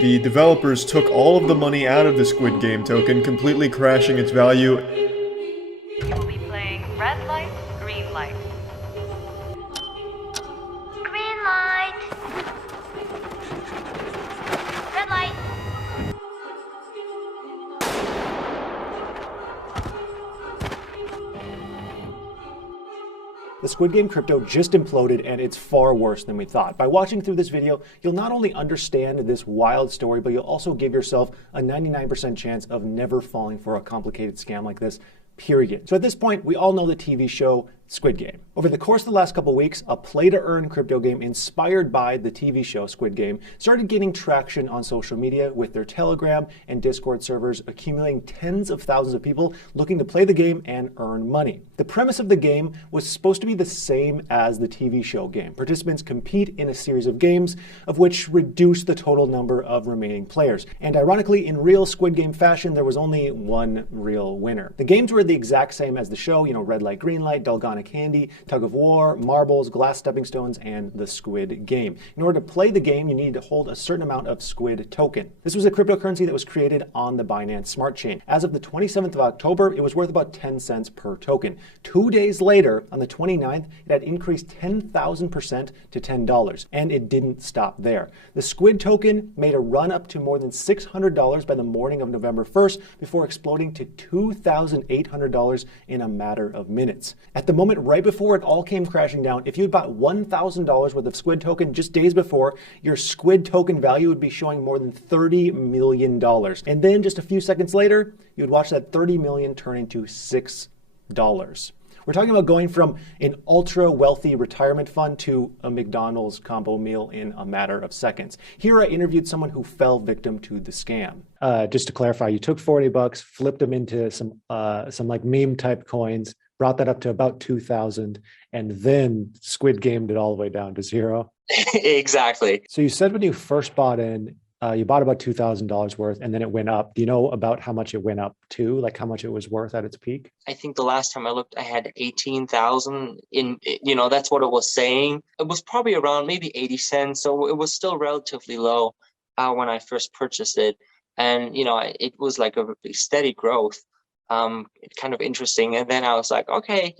The developers took all of the money out of the Squid Game token, completely crashing its value. You will be playing red light, green light. Green light. Red light. The Squid Game crypto just imploded, and it's far worse than we thought. By watching through this video, you'll not only understand this wild story, but you'll also give yourself a 99% chance of never falling for a complicated scam like this, period. So at this point, we all know the TV show Squid Game. Over the course of the last couple weeks, a play-to-earn crypto game inspired by the TV show Squid Game started getting traction on social media, with their Telegram and Discord servers accumulating tens of thousands of people looking to play the game and earn money. The premise of the game was supposed to be the same as the TV show game. Participants compete in a series of games, of which reduce the total number of remaining players. And ironically, in real Squid Game fashion, there was only one real winner. The games were the exact same as the show, red light, green light, Dalgona Candy, Tug of War, Marbles, Glass Stepping Stones, and the Squid Game. In order to play the game, you needed to hold a certain amount of Squid token. This was a cryptocurrency that was created on the Binance Smart Chain. As of the 27th of October, it was worth about 10 cents per token. 2 days later, on the 29th, it had increased 10,000% to $10, and it didn't stop there. The Squid token made a run up to more than $600 by the morning of November 1st before exploding to $2,800 in a matter of minutes. At the moment, right before it all came crashing down, if you had bought $1,000 worth of Squid token just days before, your Squid token value would be showing more than $30 million. And then just a few seconds later, you would watch that $30 million turn into $6. We're talking about going from an ultra wealthy retirement fund to a McDonald's combo meal in a matter of seconds. Here I interviewed someone who fell victim to the scam. Just to clarify, you took $40, flipped them into some like meme type coins, brought that up to about 2,000, and then Squid Gamed it all the way down to zero. Exactly. So you said when you first bought in, you bought about $2,000 worth, and then it went up. Do you know about how much it went up to, like how much it was worth at its peak? I think the last time I looked, I had 18,000 in, that's what it was saying. It was probably around maybe 80 cents. So it was still relatively low when I first purchased it. And, it was like a steady growth. Kind of interesting. And then I was like, okay,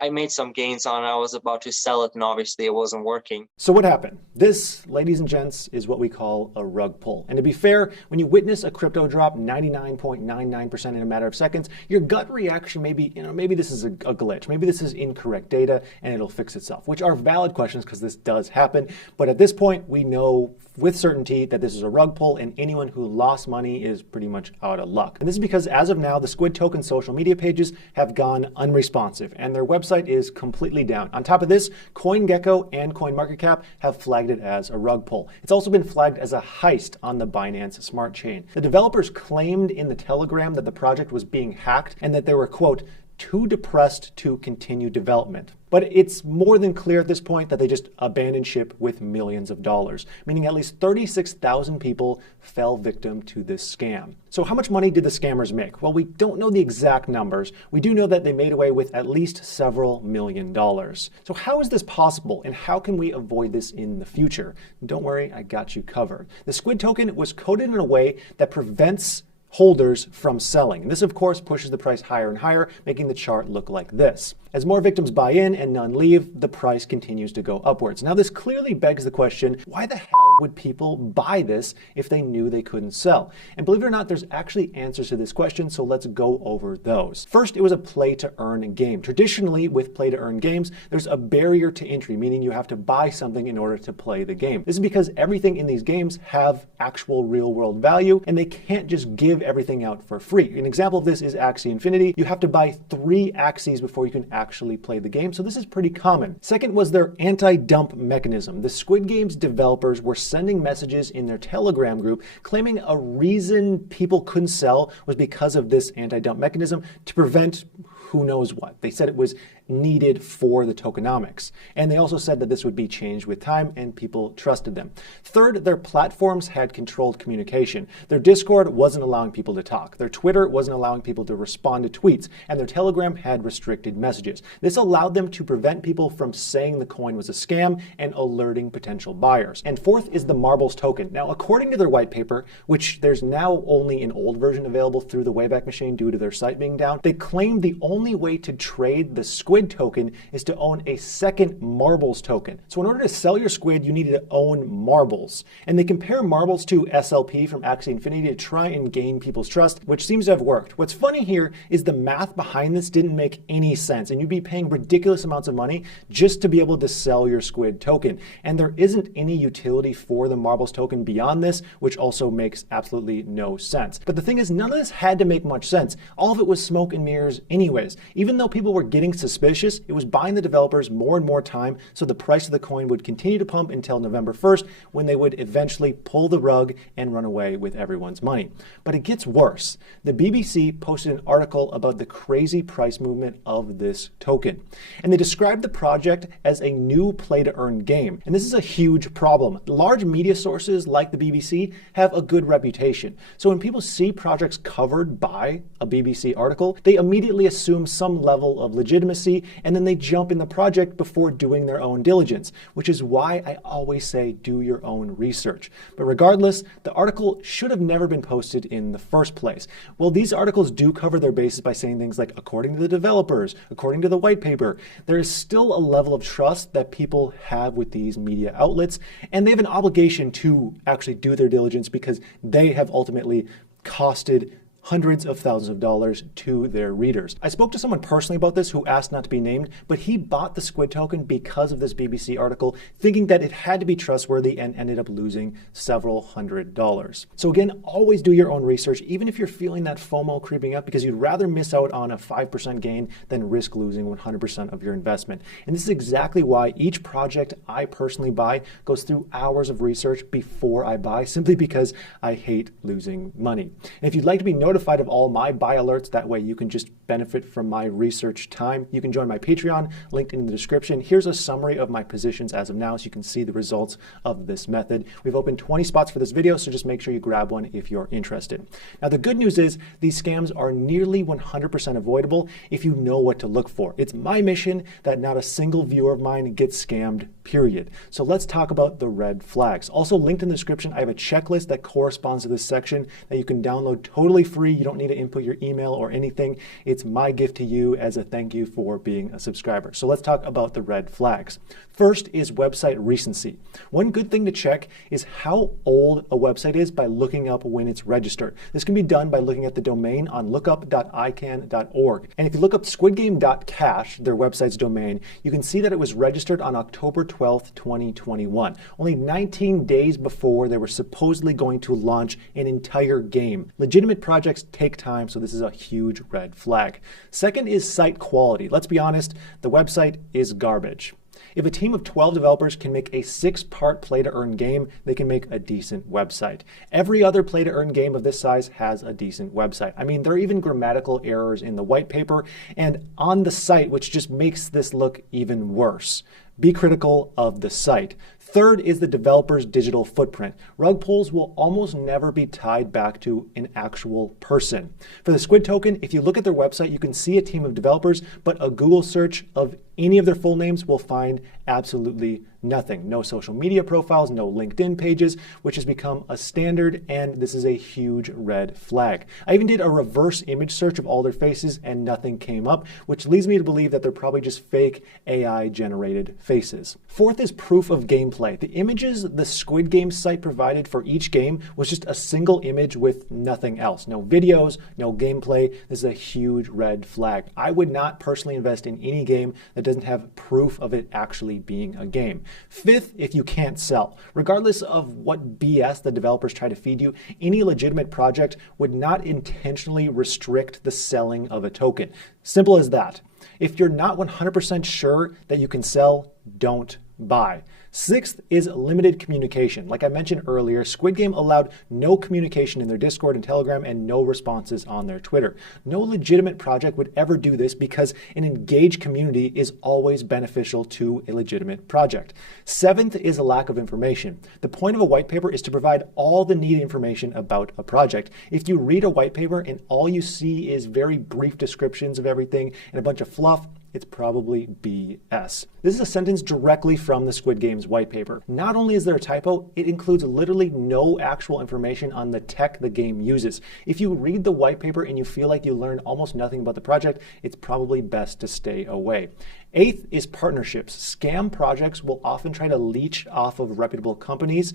I made some gains on it. I was about to sell it, and obviously it wasn't working. So what happened? This, ladies and gents, is what we call a rug pull. And to be fair, when you witness a crypto drop 99.99% in a matter of seconds, your gut reaction may be, maybe this is a glitch. Maybe this is incorrect data and it'll fix itself, which are valid questions because this does happen. But at this point, we know with certainty that this is a rug pull, and anyone who lost money is pretty much out of luck. And this is because as of now, the Squid token social media pages have gone unresponsive, and their website is completely down. On top of this, CoinGecko and CoinMarketCap have flagged it as a rug pull. It's also been flagged as a heist on the Binance Smart Chain. The developers claimed in the Telegram that the project was being hacked and that they were, quote, too depressed to continue development. But it's more than clear at this point that they just abandoned ship with millions of dollars, meaning at least 36,000 people fell victim to this scam. So how much money did the scammers make? Well, we don't know the exact numbers. We do know that they made away with at least several $million. So how is this possible, and how can we avoid this in the future? Don't worry, I got you covered. The Squid token was coded in a way that prevents holders from selling. And this, of course, pushes the price higher and higher, making the chart look like this. As more victims buy in and none leave, the price continues to go upwards. Now, this clearly begs the question, why the hell would people buy this if they knew they couldn't sell? And believe it or not, there's actually answers to this question, so let's go over those. First, it was a play-to-earn game. Traditionally, with play-to-earn games, there's a barrier to entry, meaning you have to buy something in order to play the game. This is because everything in these games have actual real-world value, and they can't just give everything out for free. An example of this is Axie Infinity. You have to buy 3 Axies before you can actually play the game, so this is pretty common. Second was their anti-dump mechanism. The Squid Game's developers were sending messages in their Telegram group claiming a reason people couldn't sell was because of this anti-dump mechanism to prevent who knows what. They said it was needed for the tokenomics. And they also said that this would be changed with time and people trusted them. Third, their platforms had controlled communication. Their Discord wasn't allowing people to talk. Their Twitter wasn't allowing people to respond to tweets. And their Telegram had restricted messages. This allowed them to prevent people from saying the coin was a scam and alerting potential buyers. And fourth is the Marbles token. Now, according to their white paper, which there's now only an old version available through the Wayback Machine due to their site being down, they claim the only way to trade the Squid token is to own a second Marbles token. So in order to sell your Squid, you need to own Marbles. And they compare Marbles to SLP from Axie Infinity to try and gain people's trust, which seems to have worked. What's funny here is the math behind this didn't make any sense, and you'd be paying ridiculous amounts of money just to be able to sell your Squid token. And there isn't any utility for the Marbles token beyond this, which also makes absolutely no sense. But the thing is, none of this had to make much sense. All of it was smoke and mirrors anyways. Even though people were getting suspicious, it was buying the developers more and more time, so the price of the coin would continue to pump until November 1st, when they would eventually pull the rug and run away with everyone's money. But it gets worse. The BBC posted an article about the crazy price movement of this token. And they described the project as a new play-to-earn game. And this is a huge problem. Large media sources like the BBC have a good reputation. So when people see projects covered by a BBC article, they immediately assume some level of legitimacy, and then they jump in the project before doing their own diligence, which is why I always say do your own research. But regardless, the article should have never been posted in the first place. Well, these articles do cover their bases by saying things like, according to the developers, according to the white paper, there is still a level of trust that people have with these media outlets, and they have an obligation to actually do their diligence because they have ultimately costed hundreds of thousands of dollars to their readers. I spoke to someone personally about this who asked not to be named, but he bought the Squid token because of this BBC article, thinking that it had to be trustworthy, and ended up losing several $100s. So again, always do your own research, even if you're feeling that FOMO creeping up, because you'd rather miss out on a 5% gain than risk losing 100% of your investment. And this is exactly why each project I personally buy goes through hours of research before I buy, simply because I hate losing money. And if you'd like to be notified of all my buy alerts, that way you can just benefit from my research time, you can join my Patreon, linked in the description. Here's a summary of my positions as of now, so you can see the results of this method. We've opened 20 spots for this video, so just make sure you grab one if you're interested. Now, the good news is these scams are nearly 100% avoidable if you know what to look for. It's my mission that not a single viewer of mine gets scammed, period. So let's talk about the red flags. Also linked in the description, I have a checklist that corresponds to this section that you can download totally free. You don't need to input your email or anything. It's my gift to you as a thank you for being a subscriber. So let's talk about the red flags. First is website recency. One good thing to check is how old a website is by looking up when it's registered. This can be done by looking at the domain on lookup.icann.org. And if you look up squidgame.cash, their website's domain, you can see that it was registered on October 12th, 2021, only 19 days before they were supposedly going to launch an entire game. Legitimate projects take time, so this is a huge red flag. Second is site quality. Let's be honest, the website is garbage. If a team of 12 developers can make a 6-part play-to-earn game, they can make a decent website. Every other play-to-earn game of this size has a decent website. I mean, there are even grammatical errors in the white paper and on the site, which just makes this look even worse. Be critical of the site. Third is the developer's digital footprint. Rug pulls will almost never be tied back to an actual person. For the Squid token, if you look at their website, you can see a team of developers, but a Google search of any of their full names will find absolutely nothing. No social media profiles, no LinkedIn pages, which has become a standard, and this is a huge red flag. I even did a reverse image search of all their faces and nothing came up, which leads me to believe that they're probably just fake AI generated faces. Fourth is proof of gameplay. The images the Squid Game site provided for each game was just a single image with nothing else. No videos, no gameplay. This is a huge red flag. I would not personally invest in any game that doesn't have proof of it actually being a game. Fifth, if you can't sell. Regardless of what BS the developers try to feed you, any legitimate project would not intentionally restrict the selling of a token. Simple as that. If you're not 100% sure that you can sell, don't buy. Sixth is limited communication. Like I mentioned earlier, Squid Game allowed no communication in their Discord and Telegram and no responses on their Twitter. No legitimate project would ever do this because an engaged community is always beneficial to a legitimate project. Seventh is a lack of information. The point of a white paper is to provide all the needed information about a project. If you read a white paper and all you see is very brief descriptions of everything and a bunch of fluff, it's probably BS. This is a sentence directly from the Squid Game's white paper. Not only is there a typo, it includes literally no actual information on the tech the game uses. If you read the white paper and you feel like you learned almost nothing about the project, it's probably best to stay away. Eighth is partnerships. Scam projects will often try to leech off of reputable companies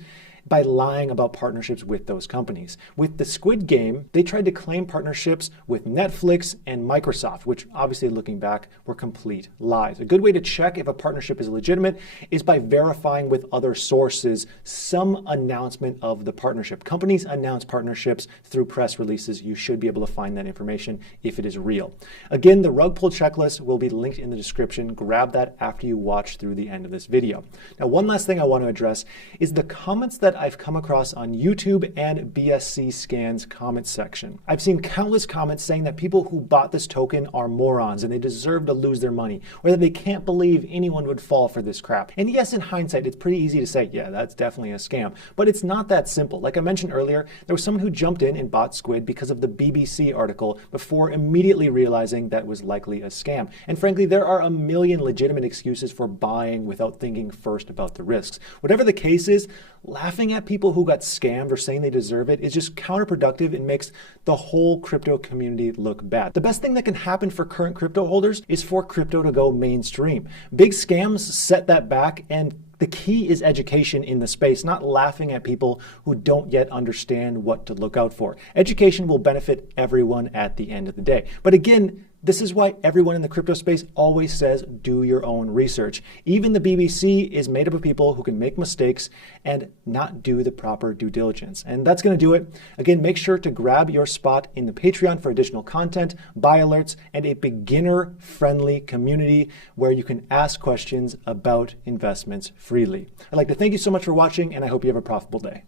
by lying about partnerships with those companies. With the Squid Game, they tried to claim partnerships with Netflix and Microsoft, which obviously looking back were complete lies. A good way to check if a partnership is legitimate is by verifying with other sources some announcement of the partnership. Companies announce partnerships through press releases. You should be able to find that information if it is real. Again, the rug pull checklist will be linked in the description. Grab that after you watch through the end of this video. Now, one last thing I want to address is the comments that I've come across on YouTube and BSC Scans comment section. I've seen countless comments saying that people who bought this token are morons and they deserve to lose their money, or that they can't believe anyone would fall for this crap. And yes, in hindsight, it's pretty easy to say, yeah, that's definitely a scam, but it's not that simple. Like I mentioned earlier, there was someone who jumped in and bought Squid because of the BBC article before immediately realizing that was likely a scam. And frankly, there are a million legitimate excuses for buying without thinking first about the risks. Whatever the case is, laughing at people who got scammed or saying they deserve it is just counterproductive and makes the whole crypto community look bad. The best thing that can happen for current crypto holders is for crypto to go mainstream. Big scams set that back, and the key is education in the space, not laughing at people who don't yet understand what to look out for. Education will benefit everyone at the end of the day. But again, this is why everyone in the crypto space always says, do your own research. Even the BBC is made up of people who can make mistakes and not do the proper due diligence. And that's going to do it. Again, make sure to grab your spot in the Patreon for additional content, buy alerts, and a beginner-friendly community where you can ask questions about investments freely. I'd like to thank you so much for watching, and I hope you have a profitable day.